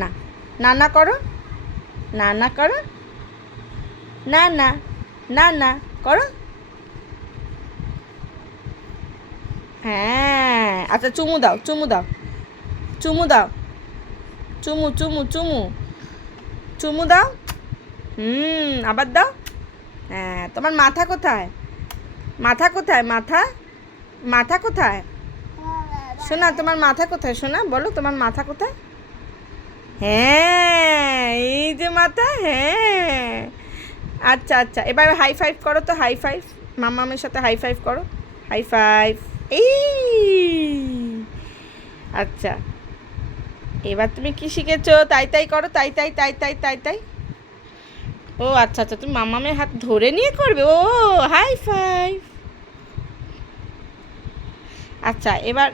না না না করো, না না করো, না না না না করো। হ্যাঁ, আচ্ছা চুমু দাও, চুমু দাও, চুমু দাও, চুমু চুমু চুমু, চুমু দাও। আবার দাও। হ্যাঁ, তোমার মাথা কোথায়? মাথা কোথায়? মাথা, মাথা কোথায়? শোনা, তোমার মাথা কোথায়? শোনা, বলো তোমার মাথা কোথায়? হ্যাঁ, এই যে মাথা। হ্যাঁ, আচ্ছা আচ্ছা, এবার হাই ফাইভ করো তো, হাই ফাইভ। মামামের সাথে হাই ফাইভ করো, হাই ফাইভ। এই আচ্ছা, এবার তুমি কি শিখেছো? তাই তাই করো, তাই তাই তাই তাই তাই তাই। ও আচ্ছা আচ্ছা, তুমি মামামের হাত ধরে নিয়ে করবে। ও হাই ফাইভ। আচ্ছা এবার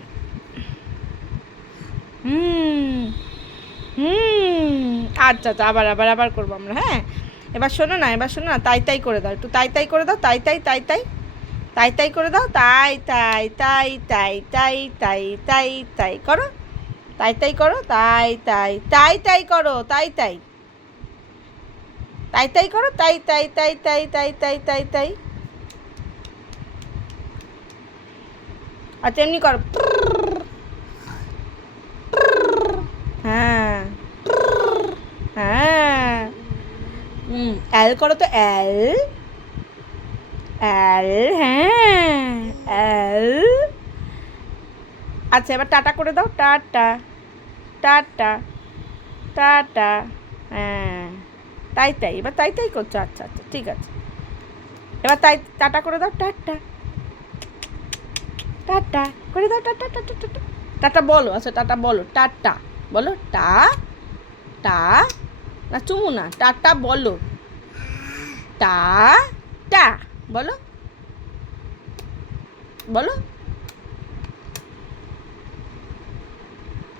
হুম হুম, আচ্ছা আচ্ছা, আবার আবার আবার করবো আমরা। হ্যাঁ, এবার শোনো না, এবার শোনো না, তাই তাই করে দাও, একটু তাই তাই করে দাও, তাই তাই তাই তাই তাই তাই করে দাও, তাই তাই তাই তাই তাই তাই তাই তাই করো, তাই তাই করো, তাই তাই তাই তাই করো, তাই তাই তাই তাই করো, তাই তাই তাই তাই তাই তাই তাই তাই। আচ্ছা এমনি করো। হ্যাঁ হ্যাঁ, এল করো তো, এল এল। হ্যাঁ, এল। আচ্ছা এবার টাটা করে দাও, টাটা টাটা টাটা। হ্যাঁ, তাই তাই, এবার তাই তাই করছো। আচ্ছা আচ্ছা, ঠিক আছে, এবার তাই টাটা করে দাও, টাটা টাটা করে দাও, টাটা টাটা টাটা। টাটা বলো, আচ্ছা টাটা বলো, টাটা বলো, টা টা, না চুমু না, টাটা বলো, টা টা বলো, বলো।